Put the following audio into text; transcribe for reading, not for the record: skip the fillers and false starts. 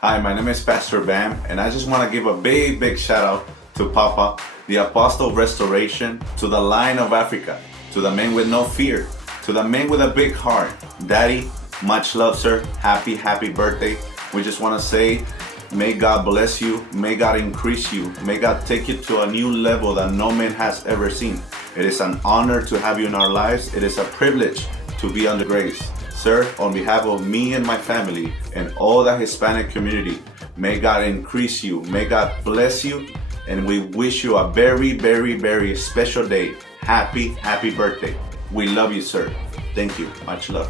Hi, my name is Pastor Bam, and I just want to give a big shout out to Papa, the Apostle of Restoration, to the Lion of Africa, to the man with no fear, to the man with a big heart. Daddy, much love, sir. Happy birthday. We just want to say, may God bless you, may God increase you, may God take you to a new level that no man has ever seen. It is an honor to have you in our lives. It is a privilege to be under grace. Sir, on behalf of me and my family and all the Hispanic community, may God increase you, may God bless you, and we wish you a very special day. Happy birthday. We love you, sir. Thank you. Much love.